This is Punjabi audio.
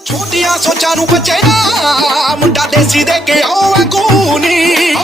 ਛੋਟੀਆਂ ਸੋਚਾਂ ਨੂੰ ਬਚੇ ਨਾ ਮੁੰਡਾ ਦੇਸੀ ਦੇ ਕੇ ਆਓ ਵਾਂਗੂ ਨੀ